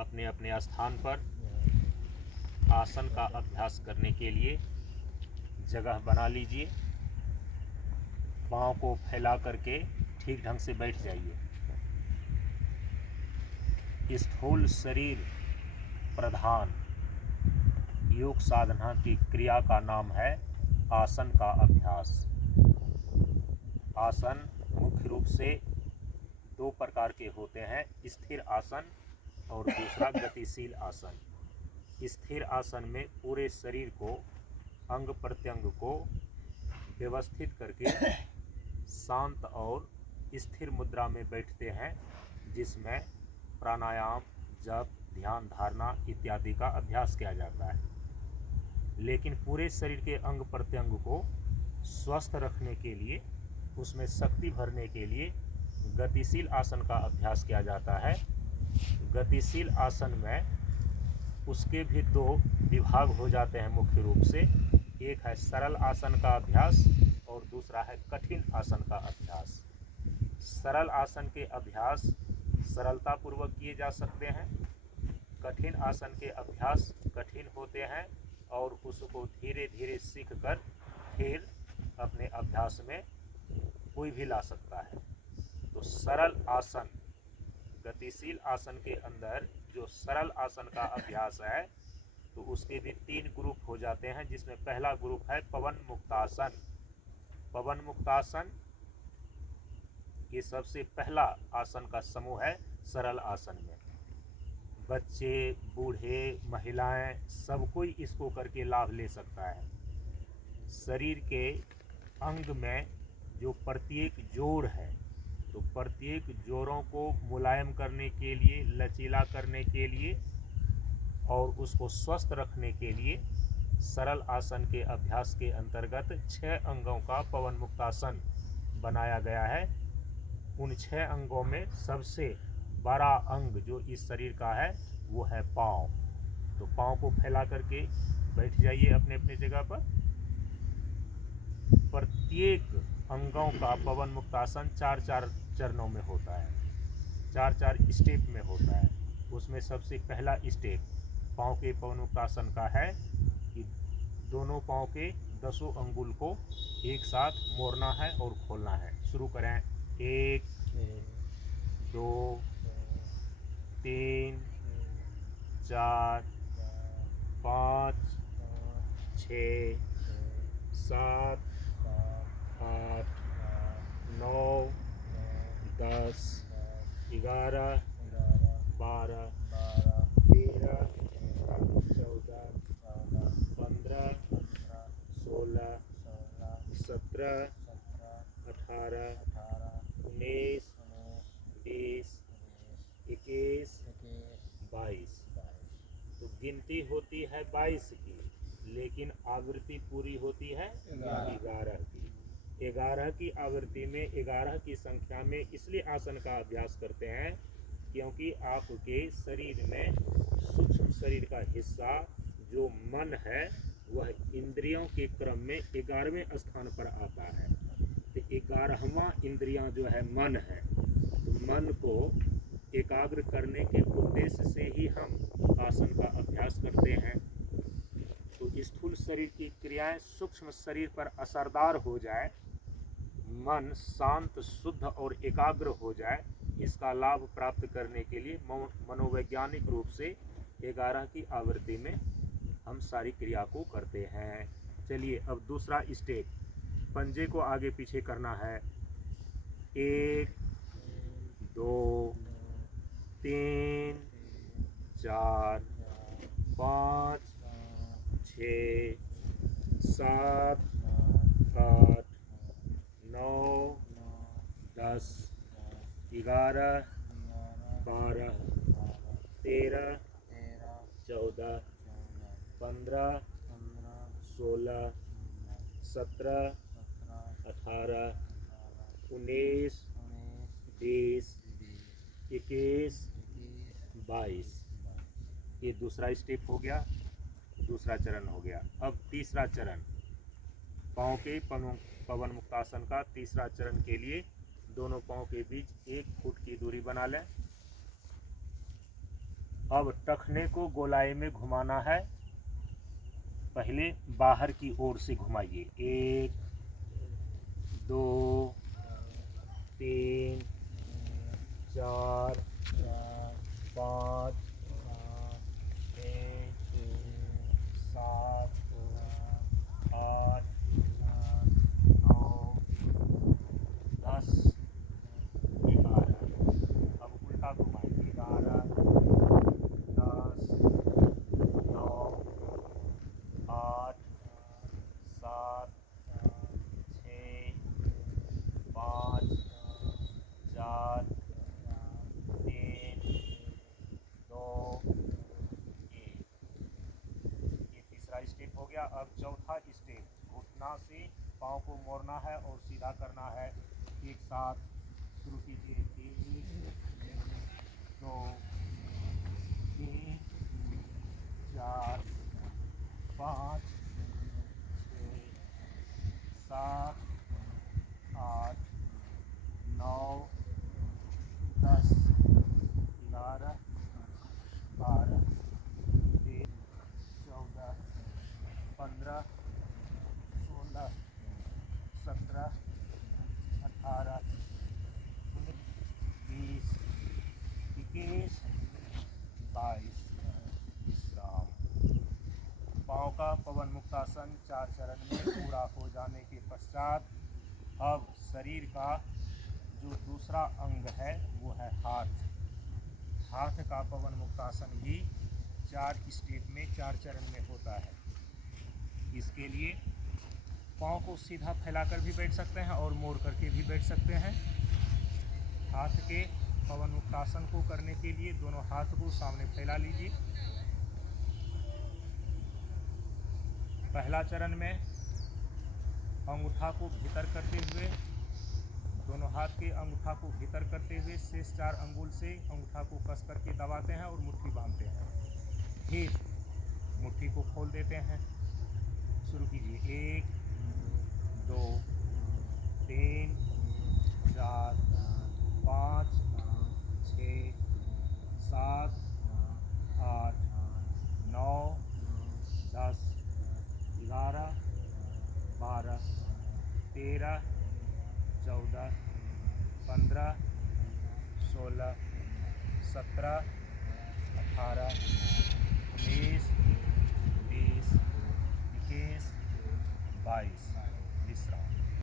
अपने अपने स्थान पर आसन का अभ्यास करने के लिए जगह बना लीजिए। पाँव को फैला करके ठीक ढंग से बैठ जाइए। स्थूल शरीर प्रधान योग साधना की क्रिया का नाम है आसन का अभ्यास। आसन मुख्य रूप से दो प्रकार के होते हैं, स्थिर आसन और दूसरा गतिशील आसन। स्थिर आसन में पूरे शरीर को, अंग प्रत्यंग को व्यवस्थित करके शांत और स्थिर मुद्रा में बैठते हैं, जिसमें प्राणायाम, जप, ध्यान धारणा इत्यादि का अभ्यास किया जाता है। लेकिन पूरे शरीर के अंग प्रत्यंग को स्वस्थ रखने के लिए, उसमें शक्ति भरने के लिए गतिशील आसन का अभ्यास किया जाता है। गतिशील आसन में उसके भी दो विभाग हो जाते हैं मुख्य रूप से। एक है सरल आसन का अभ्यास और दूसरा है कठिन आसन का अभ्यास। सरल आसन के अभ्यास सरलता पूर्वक किए जा सकते हैं। कठिन आसन के अभ्यास कठिन होते हैं और उसको धीरे धीरे सीख कर फिर अपने अभ्यास में कोई भी ला सकता है। तो सरल आसन, गतिशील आसन के अंदर जो सरल आसन का अभ्यास है, तो उसके भी 3 ग्रुप हो जाते हैं, जिसमें पहला ग्रुप है पवन मुक्तासन। पवन मुक्तासन ये सबसे पहला आसन का समूह है सरल आसन में। बच्चे, बूढ़े, महिलाएं, सब कोई इसको करके लाभ ले सकता है। शरीर के अंग में जो प्रत्येक जोड़ है, तो प्रत्येक जोड़ों को मुलायम करने के लिए, लचीला करने के लिए और उसको स्वस्थ रखने के लिए सरल आसन के अभ्यास के अंतर्गत 6 अंगों का पवन मुक्तासन बनाया गया है। उन 6 अंगों में सबसे बड़ा अंग जो इस शरीर का है वो है पाँव। तो पाँव को फैला करके बैठ जाइए अपने अपने जगह पर। प्रत्येक अंगों का पवन मुक्तासन 4-4 चरणों में होता है, 4-4 स्टेप में होता है। उसमें सबसे पहला स्टेप पाँव के पवन मुक्तासन का है कि दोनों पाँव के 10 अंगुल को एक साथ मोड़ना है और खोलना है। शुरू करें। 1, 2, 3, 4, 5, 6, 7, 8, 9, 10, 11, 12, 13, 14, 15, 16, 17, 18, 19, 20, 21, 22। तो गिनती होती है 22 की, लेकिन आवृत्ति पूरी होती है 11 की। 11 की आवृत्ति में 11 की संख्या में इसलिए आसन का अभ्यास करते हैं क्योंकि आपके शरीर में सूक्ष्म शरीर का हिस्सा जो मन है वह इंद्रियों के क्रम में 11वें स्थान पर आता है। तो 11वां इंद्रियां जो है मन है, तो मन को एकाग्र करने के उद्देश्य से ही हम आसन का अभ्यास करते हैं। तो स्थूल शरीर की क्रियाएं सूक्ष्म शरीर पर असरदार हो जाए, मन शांत, शुद्ध और एकाग्र हो जाए, इसका लाभ प्राप्त करने के लिए मनोवैज्ञानिक रूप से 11 की आवृत्ति में हम सारी क्रिया को करते हैं। चलिए अब दूसरा स्टेप, पंजे को आगे पीछे करना है। 1, 2, 3, 4, 5, 6, 7, 8, 9, 10, 11, 12, 13, 14, 15, 16, 17, 18, 19, 20, 21, 22। ये दूसरा स्टेप हो गया, दूसरा चरण हो गया। अब तीसरा चरण, पाँव के पवन मुक्तासन का तीसरा चरण के लिए दोनों पाँव के बीच 1 फुट की दूरी बना लें। अब टखने को गोलाई में घुमाना है। पहले बाहर की ओर से घुमाइए। 1 2 3 4 5 6 7 8 9 10 11। अब उल्टा घुमाइए। 11 10 9 8 7 6 5 4 3 2 1। ये तीसरा स्टेप हो गया। अब चौथा स्टेप, घुटना से पाँव को मोड़ना है और सीधा करना है। एक साथ शुरू कीजिए। 1 2 3 4 5 6 7 8 9 10 11 12 13 14 15 16 17 18 19 20 22। विश्राम। पाँव का पवन मुक्तासन 4 चरण में पूरा हो जाने के पश्चात अब शरीर का जो दूसरा अंग है वो है हाथ। हाथ का पवन मुक्तासन भी 4 स्टेप में 4 चरण में होता है। इसके लिए पाँव को सीधा फैलाकर भी बैठ सकते हैं और मोड़ करके भी बैठ सकते हैं। हाथ के पवन मुक्तासन को करने के लिए दोनों हाथ को सामने फैला लीजिए। पहला चरण में अंगूठा को भीतर करते हुए, दोनों हाथ के अंगूठा को भीतर करते हुए शेष 4 अंगुल से अंगूठा को कस करके दबाते हैं और मुट्ठी बांधते हैं। फिर मुट्ठी को खोल देते हैं। शुरू कीजिए। 1 2 3 4 5 6 7 8 9 10 11 12 13 14 15 16 17 18 19 20 21 22। विश्राम।